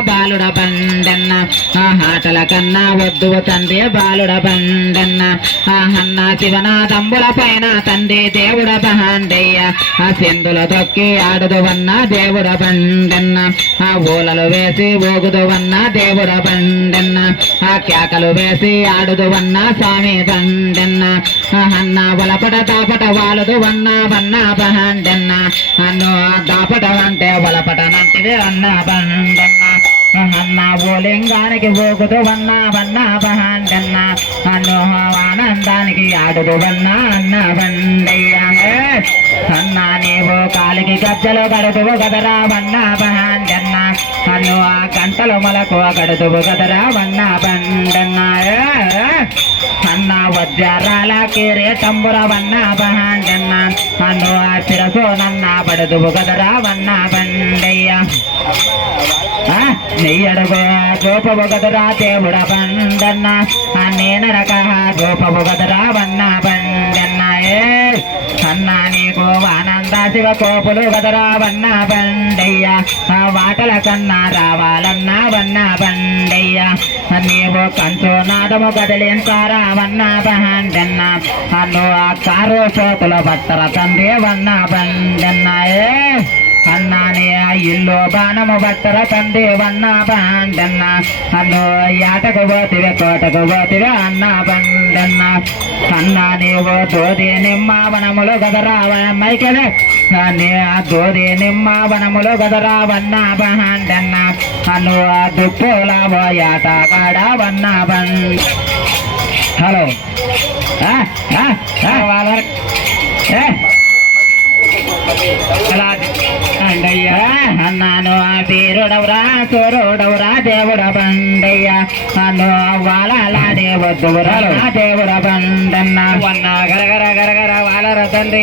బాలుడ బండన్న ఆటల కన్నా వద్దు తండ్రి బాలుడ బండన్న అన్న శివనాథంబుల పైన తండ్రి దేవుడ బండయ్య సింధుల దొక్కి ఆడుదువన్న దేవుడ బండన్న ఊలలు వేసి ఊగుదువన్న దేవుడ బండన్న కేకలు వేసి ఆడుదువన్న స్వామి బండన్న అన్న వలపట దాపట వాలుదు వన్న వన్న బండన్న అన్ను దాపట అంటే వలపటనంటివి అన్న బండన్న అన్న ఓలింగానికి ఊగుదు వన్న వన్న బండన్న అన్ను ఆనందానికి ఆడుదు వన్న అన్న బండయ్య అన్న నీవు కాలికి గజ్జలు గడుదువు గదరా వన్న బండన్న అన్ను ఆ గంటలు మొలకు గడుదువు గదరా వన్న బండన్న అన్న వజ్రాల కిరే తంబుర వన్న బండన్న అన్ను ఆ శిరసు నన్న పడుదువు గదరా వన్న బండయ్య నెయ్యడుగో గోపవు గదరా దేవుడ బండన్న నేనరక గోపవు గదరా వన్న బండన్న అన్న నీకు ఆనంద శివ కోపులు గదరా వన్న బండయ్య వాటల కన్నా రావాలన్నా వన్న బండయ్య నీవు కంచు నాదము గదిలించారా వన్న బండన్న అన్ను ఆ కారు సోతుల బట్టర తండ్రి వన్న బండన్న అన్నానే ఇల్లు బాణము బట్టర తండ్రి వన్న బండన్న అన్ను యాటకు పోతివే కోటకు పోతివే అన్న బండన్న అన్నా నీవు దోది నిమ్మ వనములు గదరా మైకలే దోది నిమ్మ వనములు గదరా వన్న బండన్న అన్ను దుప్పుల యాట కాడ వన్న బండ హలో అన్నాను వీరుడవురా సూరుడవురా దేవుడ బండయ్య అన్ను వాలాడే వద్దువురా దేవుడ బండన్న వన్న గరగర గరగర వాలర తండ్రి